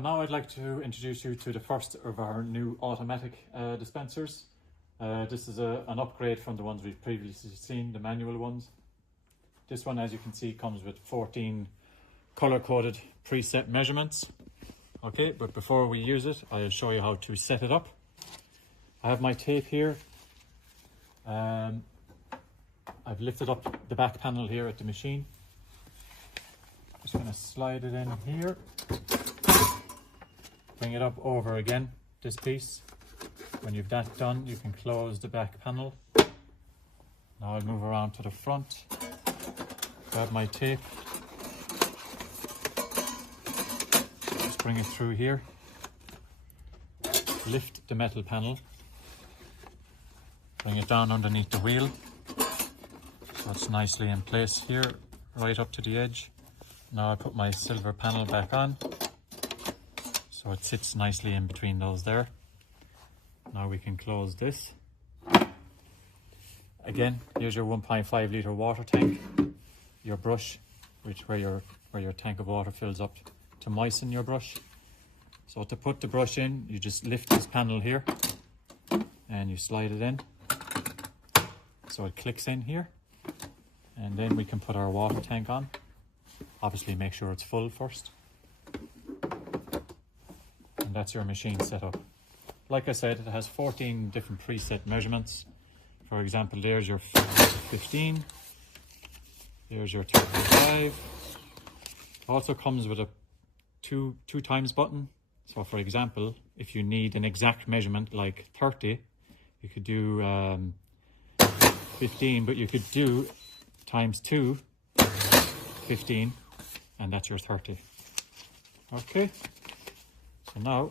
now I'd like to introduce you to the first of our new automatic dispensers. This is an upgrade from the ones we've previously seen, the manual ones. This one, as you can see, comes with 14 color-coded preset measurements. Okay, but before we use it, I'll show you how to set it up. I have my tape here. I've lifted up the back panel here at the machine. Just going to slide it in here. Bring it up over again, this piece. When you've that done, you can close the back panel. Now I'll move around to the front, grab my tape, just bring it through here, lift the metal panel, bring it down underneath the wheel, so it's nicely in place here, right up to the edge. Now I put my silver panel back on, so it sits nicely in between those there. Now we can close this. Again, here's your 1.5 litre water tank, your brush, where your tank of water fills up to moisten your brush. So to put the brush in, you just lift this panel here and you slide it in. So it clicks in here, and then we can put our water tank on. Obviously make sure it's full first. And that's your machine setup. Like I said, it has 14 different preset measurements. For example, there's your 15, there's your 35. Also comes with a two times button. So for example, if you need an exact measurement like 30, you could do 15, but you could do times 2, 15, and that's your 30. Okay, so now